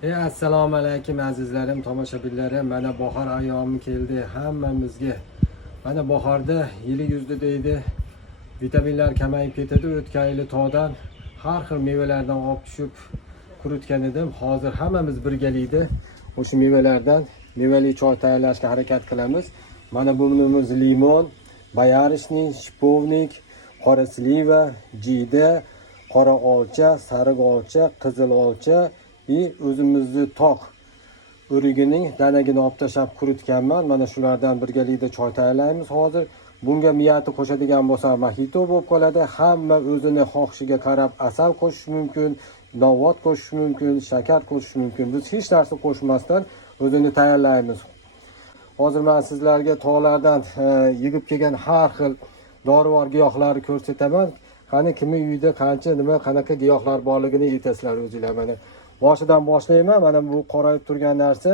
Assalomu alaykum azizlarim, tomoshabinlarim. Mana bahor ayyomi keldi hammamizga. Mana bahorda yili yuzda deydi, vitaminlar kamayib ketadi. O'tgan yili tog'dan har xil mevalardan olib tushib quritgan edim. Hozir hammamiz birgalikda o'sha mevalardan mevali choy tayyorlashga harakat qilamiz. Mana bunimiz limon, boярышник, shipovnik, qora sliva, jiyda, qora olcha, sariq olcha, qizil olcha va o'zimizni tog' o'rigining danagini olib tashlab quritganman. Mana shulardan birgalikda choy tayyorlaymiz hozir. Bunga miyati qo'shadigan bo'lsam mojito bo'lib qoladi. Hamma o'zini xohishiga qarab asal qo'shish mumkin, novvot qo'shish mumkin, shakar qo'shish mumkin. Biz hech narsa qo'shmasdan o'zini tayyorlaymiz. Hozir men sizlarga tog'lardan yig'ib kelgan har xil dorivor giyohlarni ko'rsataman. Qani kimi uyda qancha nima qanaqa giyohlar borligini aytasizlar o'zingizlar. Mana boshidan boshlayman. Mana bu qorayib turgan narsa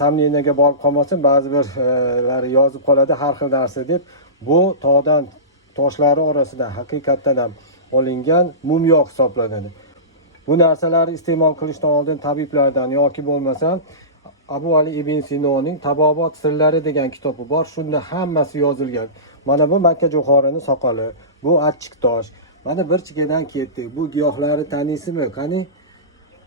samleniyaga borib qolmasin, ba'zi birlar yozib qoladi har xil narsa deb. Bu tog'dan toshlari orasidan haqiqatdan ham olingan mumyo hisoblanadi. Bu narsalarni iste'mol qilishdan oldin tabiblardan yoki bo'lmasa Abu Ali ibn Sinoning Tabobat sirlari degan kitobi bor. Shunda hammasi yozilgan. Mana bu Makka jo'xorini soqoli, bu achchiq tosh. Mana bir chegadan ketdik. Bu giyohlarni taniysizmi? Qani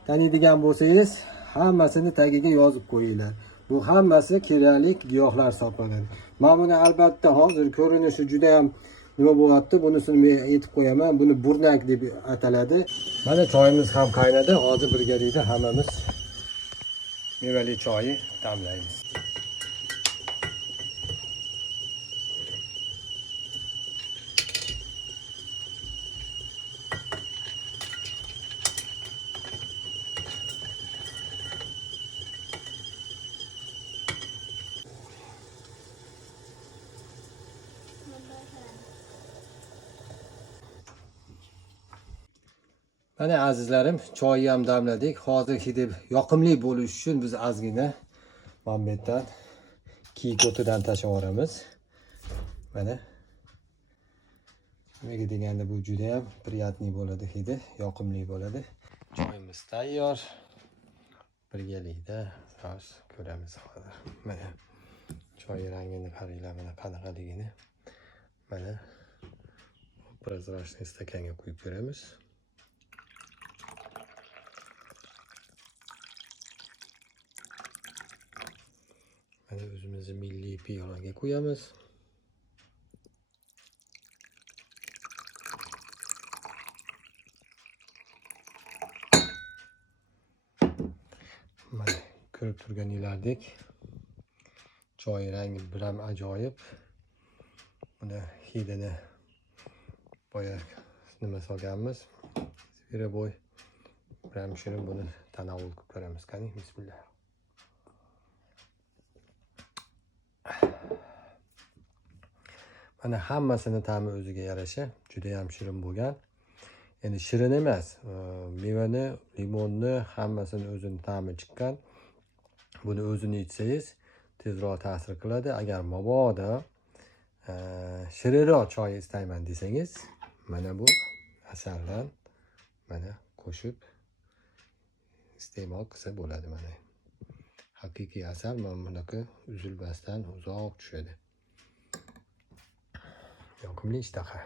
taniydigan bo'lsangiz, hammasini tagiga yozib qo'yinglar. Bu hammasi kerakli giyohlar hisoblanadi. Men buni albatta hozir ko'rinishi juda ham nima bo'lyapti, bunisini men aytib qo'yaman. Buni burnak deb ataladi. Mana choyimiz ham qaynadi. Hozir birgalikda hammamiz mevali choyi damlaymiz. Mana azizlarim, choyni ham damladik. Hozir hidi yoqimli bo'lish uchun biz ozgina mana bu yerdan kiyik o'tidan tashlab yuboramiz. Mana nimaga deganda bu juda ham приятный bo'ladi, hidi yoqimli bo'ladi. Choyimiz tayyor. Birgalikda ko'ramiz hozir. Mana choy rangini qaranglar, mana qanaqaligini. Mana prozrachniy stakanga quyib ko'ramiz. Mana o'zimizni milliy piyolaga qo'yamiz. Mana ko'rib turganingizdek choy rangi biram ajoyib. Buni hidini boya nima solganmiz. Ziraboy biram shirin buni tanovul qilib ko'ramiz. Qani bismillah. Mana hammasini ta'mi o'ziga yarasha, juda ham shirin bo'lgan. Endi shirin emas, mevani, limonni hammasini o'zini ta'mi chiqqan. Buni o'zini ichsangiz tezroq ta'sir qiladi. Agar mabodo shirinroq choy istayman desangiz, mana bu asaldan mana qo'shib iste'mol qilsa bo'ladi. Mana haqiqiy asal mana bunaqa uzilmasdan uzoq tushadi. Yoqimli ishtaha.